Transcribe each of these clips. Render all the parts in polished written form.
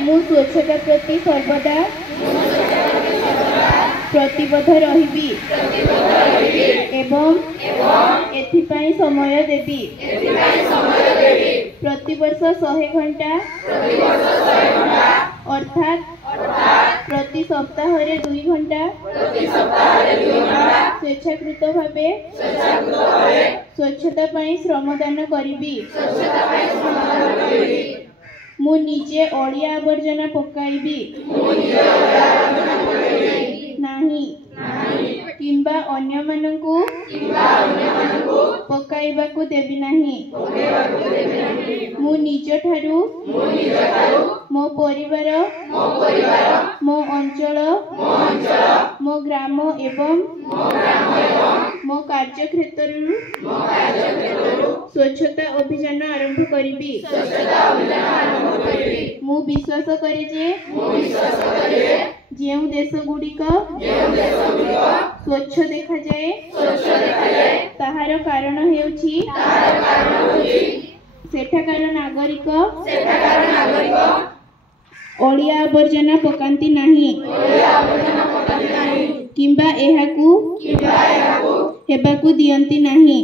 मु स्वच्छता प्रति सर्वदा प्रतिबद्ध रहिबी एवं एथिपाई समय देबी। प्रतिवर्ष 100 घंटा अर्थात प्रति सप्ताह 2 घंटा स्वेच्छाकृत भावे स्वच्छता पाई श्रमदान करिबी। मु निजे अलिया आवर्जना पकाइबी नाही किंबा अन्य मानकु पकाइबाकु देबी नाही। मु निज ठारू मो परिवार मो अंचल मो ग्राम एवं मो कार्य क्षेत्रु स्वच्छता अभियान आरंभ करिबी। मु विश्वास करे जे जेउ देश गुड़िक स्वच्छ देखा जाए ताहार कारण हेउछि सेठाकार नागरिक अलिया आवर्जना पकांती नाही किंबा एहाकू हेबाकू दियंती नाही।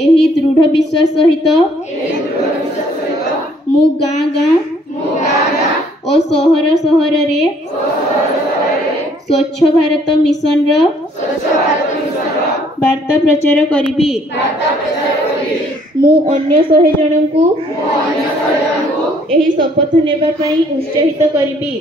एही दृढ़ विश्वास सहित मु गाँ गाँ और सहर सहर रे स्वच्छ भारत मिशन रो वार्ता प्रचार करिबी। मु अन्य 100 जन को एही शपथ नेबा पई उत्साहित करिबी।